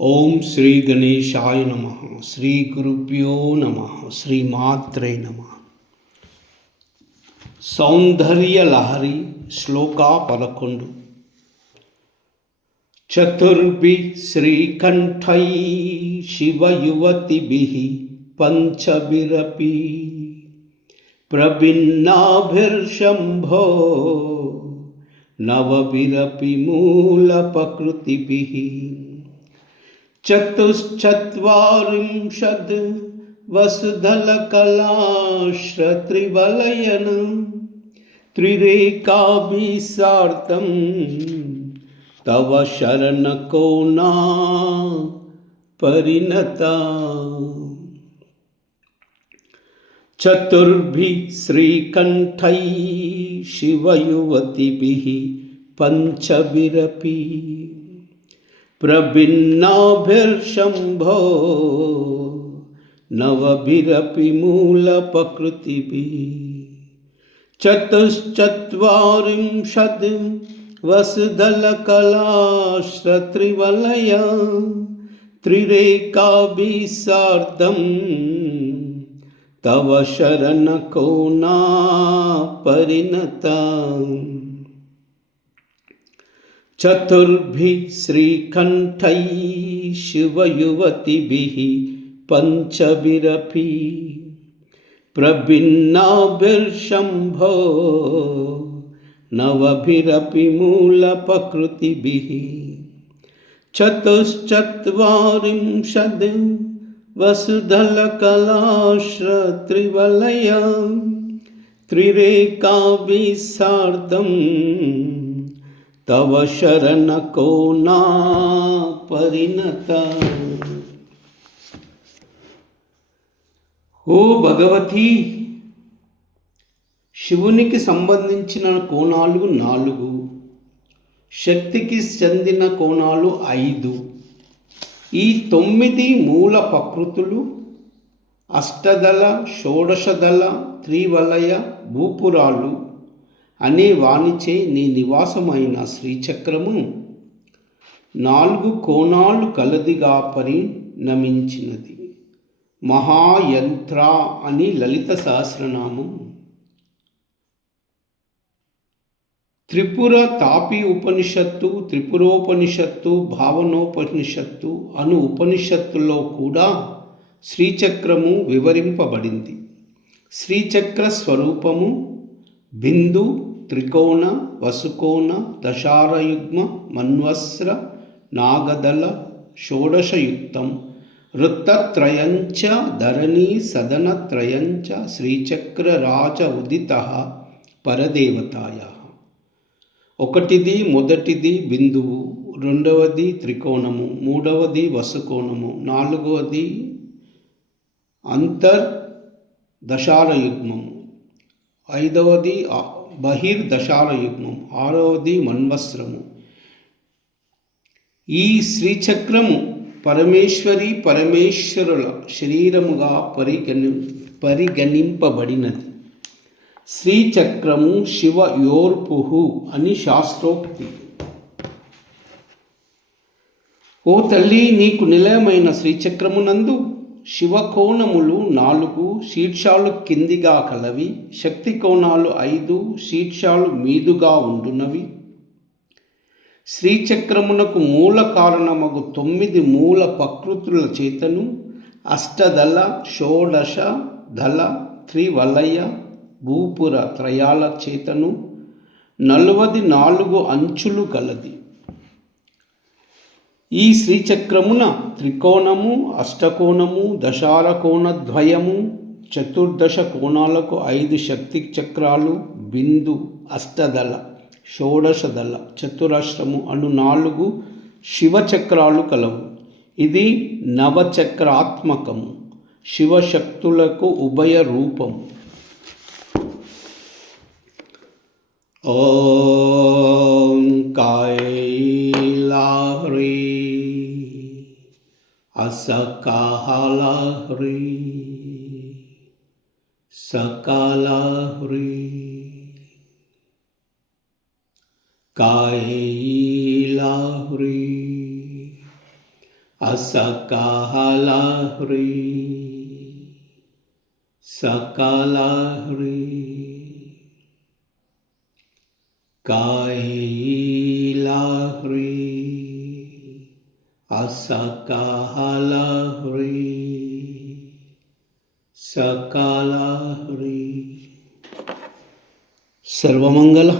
ఓం శ్రీ గణేశాయ నమః. శ్రీ గురుభ్యో నమః. శ్రీమాత్రే నమః. సౌందర్య లహరి శ్లోక 11. చతుర్భి శ్రీకంఠై శివయువతిభి పంచభిరపి ప్రభిన్నాభిర్శంభో నవభిరపి మూలపకృతిభి చతుశ్చత్వారింశద్ వసుధలకలాశ్రత్రివలయన్ త్రిరేకాభిసార్ధం తవ శరణకోనా పరిణత. చతుర్భి శ్రీకంఠై శివయువతిభిః పంచభిరపి ప్రభిన్నాభిర్శంభో నవభిరపి మూలపకృతిభిః చతుశ్చత్వారింశద్ వసుధలకలాశ్రత్రివలయ త్రిరేకాభిసార్ధం తవ శరణకోనా పరిణత. చతుర్భి శ్రీకంఠై శివయువతిభిః పంచభిరపి ప్రభిన్నాభిర్శంభో నవభిరపి మూలపకృతిభిః చతుశ్చత్వారింశద్ వసుధలకలాశ్రత్రివలయ త్రిరేకాభిసార్ధం తవ శరణకోనా పరిణత. ఓ భగవతి, శివునికి సంబంధించిన కోణాలు 4, శక్తికి చెందిన కోణాలు 5. ఈ 9 మూల ప్రకృతులు అష్టదళ, షోడశదళ, త్రివలయ భూపురాలు అనే వానిచే నీ నివాసమైన శ్రీచక్రము 4 కోణాలు కలదిగా పరిణమించినది. మహాయంత్ర అని లలిత సహస్రనామం. త్రిపుర తాపి ఉపనిషత్తు, త్రిపురోపనిషత్తు, భావనోపనిషత్తు అను ఉపనిషత్తుల్లో కూడా శ్రీచక్రము వివరింపబడింది. శ్రీచక్ర స్వరూపము బిందు, త్రికోణ, వసుకోణ, దశారయుగ్మ, మన్వస్ర, నాగదళ, షోడశయుక్తం, వృత్తత్రయంచ ధరణీ సదనత్రయంచ శ్రీచక్రరాజ ఉదితః పరదేవతాయాః. మొదటిది బిందువు, రెండవది త్రికోణము, మూడవది వసుకోణము, నాలుగవది అంతర్దశారయుగ్మము, ఐదవది బహిర్దశారయుగ్మం, ఆరవది మన్వస్రము. ఈ శ్రీచక్రము పరమేశ్వరి పరమేశ్వరుల శరీరముగా పరిగణింపబడినది. శ్రీచక్రము శివయోర్పుః అని శాస్త్రోక్తి. ఓ తల్లి, నీకు నిలయమైన శ్రీచక్రమునందు శివకోణములు 4 శీర్షాలు కిందిగా కలవి, శక్తి కోణాలు 5 శీర్షాలు మీదుగా ఉండునవి. శ్రీచక్రమునకు మూల కారణమగు 9 మూల ప్రకృతుల చేతను అష్టదళ, షోడశ దళ, త్రివలయ భూపుర త్రయాల చేతను 44 అంచులు గలది. ఈ శ్రీచక్రమున త్రికోణము, అష్టకోణము, దశారకోణద్వయము, చతుర్దశ కోణాలకు 5 శక్తి చక్రాలు, బిందు, అష్టదళ, షోడశదళ, చతురస్రము అను 4 శివచక్రాలు కలవు. ఇది నవచక్రాత్మకము, శివశక్తులకు ఉభయ రూపము. ఓం కైలాహ్రీ అసకాహ్లాహ్రీ సకాలాహ్రీ కైలాహ్రీ असकाला सकला कायला असकाला सकला सर्वमंगल